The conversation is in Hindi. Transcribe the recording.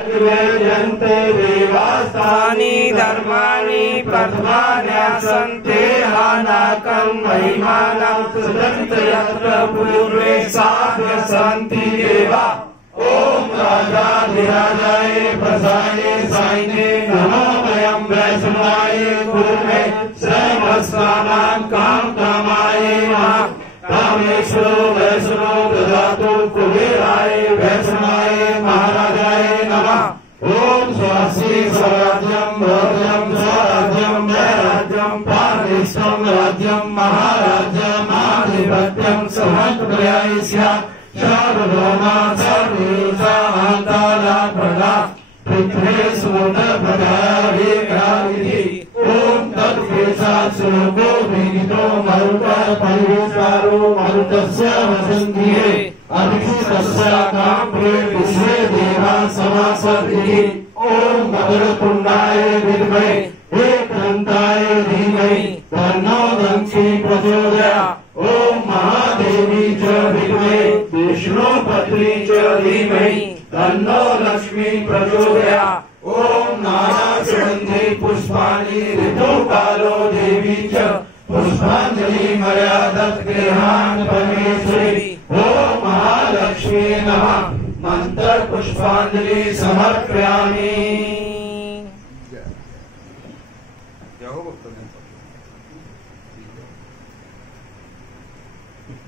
वेद्यन्ते देवास्तानि धर्माणि प्रथमान्यासन्ते हानाकं महिमानं सुदन्त यत्र पूर्वे साध्य सन्ति देवा। ओम राजाधिराजाय प्रजाये साइने नमो वयं वैष्णवाय गुरुवे सर्वस्वानां काम कामाय नमः। कामेश्वरो वैष्णो ददातु कुबेराय वैष्णवाय महाराजाय नमः। ओम स्वास्ति स्वराज्यं भोज्यं स्वराज्यं वैराज्यं पारिष्टं राज्यं महाराज्यं आधिपत्यं समग्रय स्यात्। सर्वभौमा सर्वेषा आन्ताला प्रदा पृथ्वी सुमतभगाविधि। ओम तत्पुरुषात् श्लोको विदितो मरुतः परिवेशारो मरुतस्य वसन्तिः अभिषिक्तस्य काम्रे विश्वे देवा समासर्तिः। ओम वक्रतुण्डाय विद्महे एकदन्ताय धीमहि तन्नो दन्ति प्रचोदयात्। ओम महादेवी च विद्महे विष्णुपत्नी च धीमहि तन्नो लक्ष्मी प्रचोदयात्। ओम नानासुगन्धि पुष्पाणि ऋतुकालो देवी च पुष्पाञ्जलि मर्यादत् गृहान् परमेश्वरी। ओम महालक्ष्मी नमः। मंत्र पुष्पांजलि समर्पयामि।